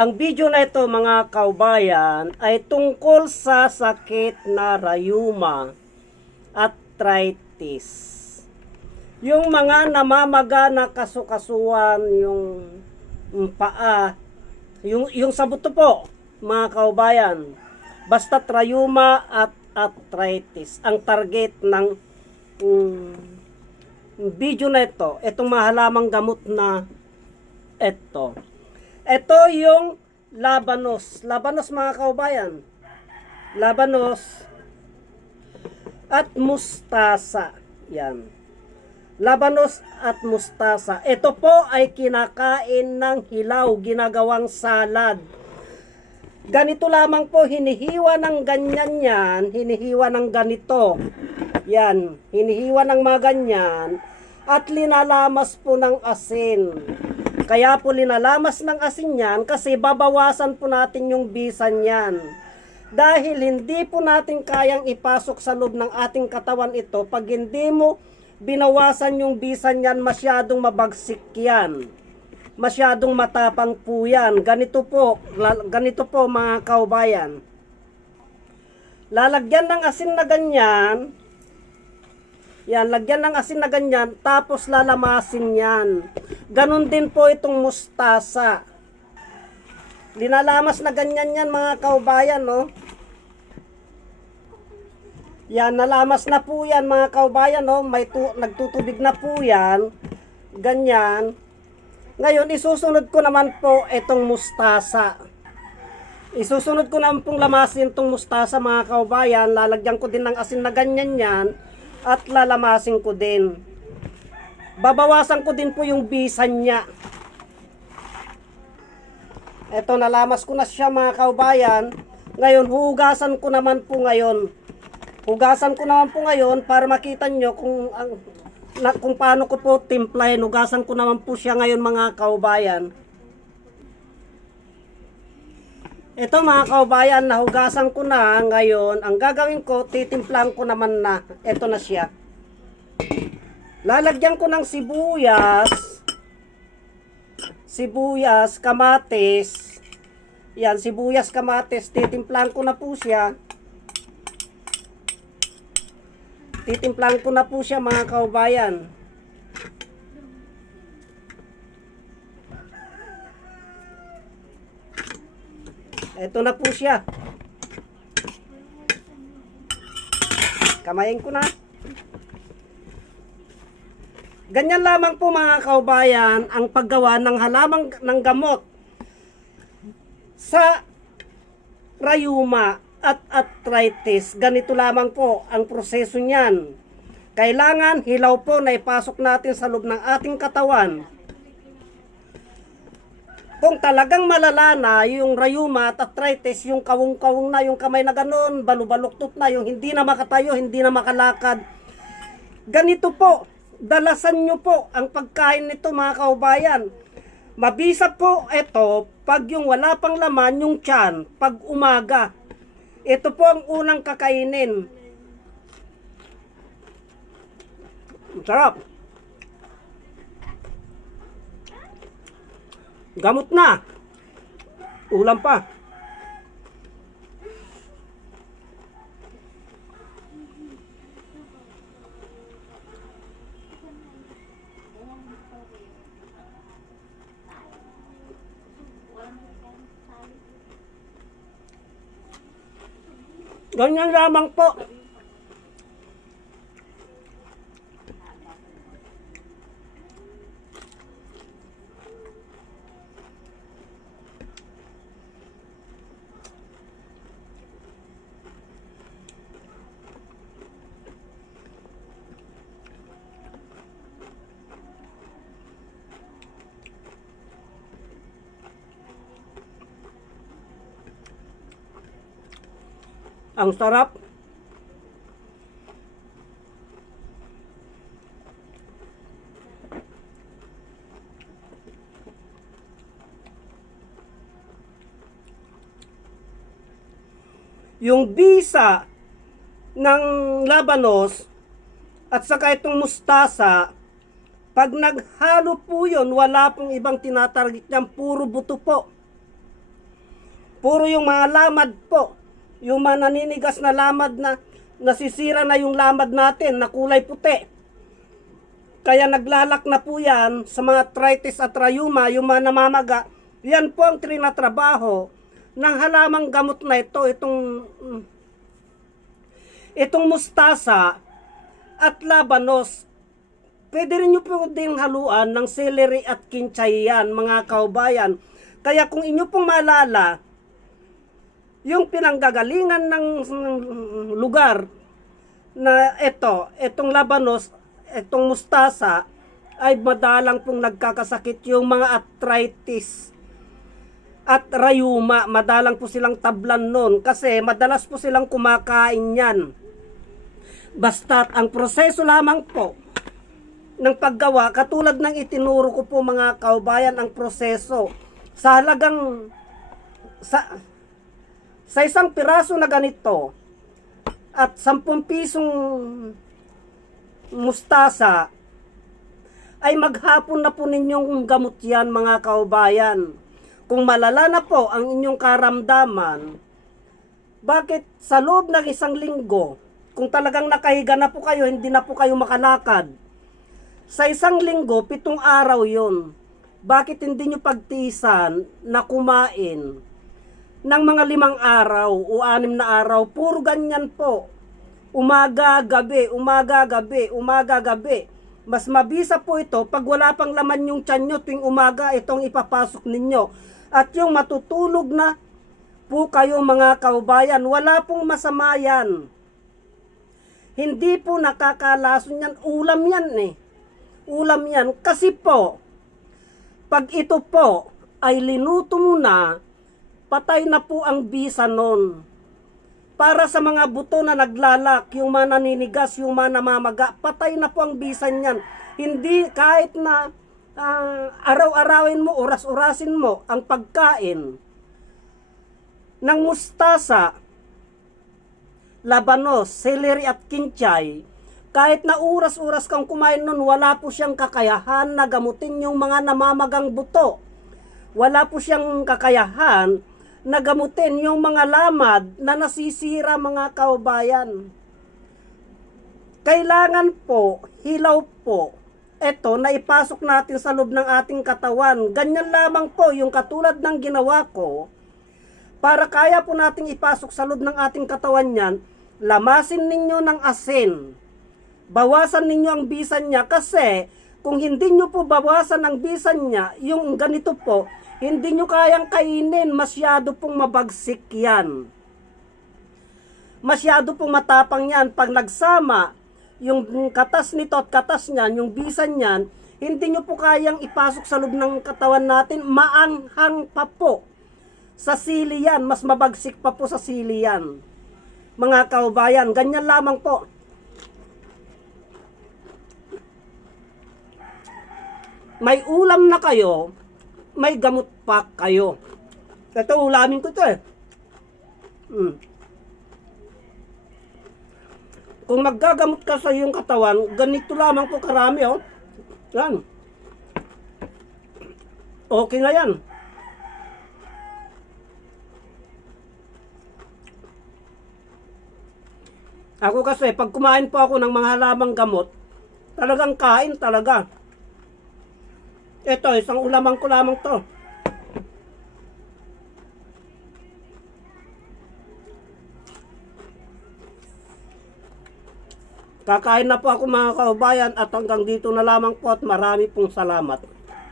Ang video na ito mga kaubayan ay tungkol sa sakit na rayuma at arthritis. Yung mga namamaga na kasukasuan, yung paa, yung, yung sa buto po, mga kaubayan. Basta rayuma at arthritis. Ang target ng mm, video na ito, itong mahalamang gamot na ito. Ito yung labanos. Labanos mga kaubayan. Labanos at mustasa. Yan. Labanos at mustasa. Ito po ay kinakain ng hilaw, ginagawang salad. Ganito lamang po, hinihiwa ng ganyan yan, hinihiwa ng ganito. Yan, hinihiwa ng mga ganyan at linalamas po ng asin. Kaya po linalamas ng asin yan kasi babawasan po natin yung bisan yan. Dahil hindi po natin kayang ipasok sa loob ng ating katawan ito pag hindi mo binawasan yung bisan yan masyadong mabagsik yan. Masyadong matapang po yan. Ganito po, ganito po mga kaubayan. Lalagyan ng asin na ganyan, yan, lagyan ng asin na ganyan, tapos lalamasin yan. Ganon din po itong mustasa. Linalamas na ganyan yan mga kaubayan, no? Yan, nalamas na po yan mga kaubayan, no? May tu- nagtutubig na po yan. Ganyan. Ngayon, isusunod ko naman po itong mustasa. Isusunod ko naman pong lamasin itong mustasa mga kaubayan. Lalagyan ko din ng asin na ganyan yan at lalamasin ko din. Babawasan ko din po yung bisan niya. Eto, nalamas ko na siya mga kaubayan. Ngayon, hugasan ko naman po ngayon. Hugasan ko naman po ngayon para makita nyo kung, ang, na, kung paano ko po timplahin. Hugasan ko naman po siya ngayon mga kaubayan. Ito mga kaubayan, nahugasan ko na ngayon. Ang gagawin ko, titimplang ko naman na. Ito na siya. Lalagyan ko ng sibuyas. Sibuyas, kamatis. Yan, sibuyas, kamatis. Titimplang ko na po siya. Titimplang ko na po siya mga kaubayan. Ito na po siya. Kamayin ko na. Ganyan lamang po mga kaubayan ang paggawa ng halamang ng gamot sa rayuma at arthritis. Ganito lamang po ang proseso niyan. Kailangan hilaw po na ipasok natin sa loob ng ating katawan. Kung talagang malala na yung rayuma at arthritis, yung kawong-kawong na, yung kamay na ganun, balubaluktot na, yung hindi na makatayo, hindi na makalakad. Ganito po, dalasan nyo po ang pagkain nito mga kaubayan. Mabisa po ito pag yung wala pang laman yung tiyan, pag umaga. Ito po ang unang kakainin. Sarap. Gamot na. Ulam pa. Ganyan lamang po. Ang sarap. Yung bisa ng labanos at saka itong mustasa, pag naghalo po yun, wala pong ibang tinatarget niyan, puro buto po. Puro yung mga lamad po. Yung mga naninigas na lamad na nasisira na yung lamad natin na kulay puti. Kaya naglalak na po yan sa mga arthritis at rheuma, yung mga namamaga. Yan po ang trinatrabaho ng halamang gamot na ito, itong itong mustasa at labanos. Pwede rin nyo po din haluan ng celery at kinchay yan, mga kaubayan. Kaya kung inyo pong maalala, yung pinanggagalingan ng lugar na ito, itong labanos, itong mustasa, ay madalang pong nagkakasakit yung mga arthritis at rayuma. Madalang po silang tablan nun kasi madalas po silang kumakain yan. Basta't ang proseso lamang po ng paggawa, katulad ng itinuro ko po mga kaubayan ang proseso sa halagang sa, sa isang piraso na ganito at 10 pisong mustasa ay maghapon na po ninyong gamot yan mga kaubayan. Kung malala na po ang inyong karamdaman, bakit sa loob ng isang linggo, kung talagang nakahiga na po kayo, hindi na po kayo makalakad, sa isang linggo, pitong araw yon. Bakit hindi nyo pagtiisan na kumain ng mga limang araw o anim na araw? Puro ganyan po. Umaga, gabi, umaga, gabi, umaga, gabi. Mas mabisa po ito pag wala pang laman yung tiyan nyo tuwing umaga itong ipapasok ninyo. At yung matutulog na po kayo mga kaubayan, wala pong masama yan. Hindi po nakakalason yan. Ulam yan eh. Ulam yan. Kasi po, pag ito po ay linuto mo na, patay na po ang bisa nun. Para sa mga buto na naglalak, yung mga naninigas, yung mga namamaga, patay na po ang bisa niyan. Hindi kahit na ah, araw-arawin mo, oras-orasin mo ang pagkain ng mustasa, labanos, celery at kinchay, kahit na oras-oras kang kumain nun, wala po siyang kakayahan na gamutin yung mga namamagang buto. Wala po siyang kakayahan na gamutin yung mga lamad na nasisira mga kaubayan. Kailangan po, hilaw po, eto na ipasok natin sa loob ng ating katawan. Ganyan lamang po yung katulad ng ginawa ko. Para kaya po nating ipasok sa loob ng ating katawan yan, lamasin ninyo ng asin. Bawasan ninyo ang bisan niya kasi kung hindi nyo po bawasan ang bisan niya, yung ganito po, hindi nyo kayang kainin, masyado pong mabagsik yan. Masyado pong matapang yan. Pag nagsama, yung katas nito at katas niyan, yung bisan niyan, hindi nyo po kayang ipasok sa loob ng katawan natin, maanghang pa po. Sa sili yan, mas mabagsik pa po sa sili yan. Mga kaubayan, ganyan lamang po. May ulam na kayo, may gamot pa kayo. Ito, ulamin ko ito eh. Mm. Kung maggagamot ka sa iyong katawan, ganito lamang po karami, oh. Yan. Okay na yan. Ako kasi, pag kumain po ako ng mga halamang gamot, talagang kain talaga. Ito, isang ulamang ko lamang to. Kakain na po ako mga kaubayan at hanggang dito na lamang po at marami pong salamat.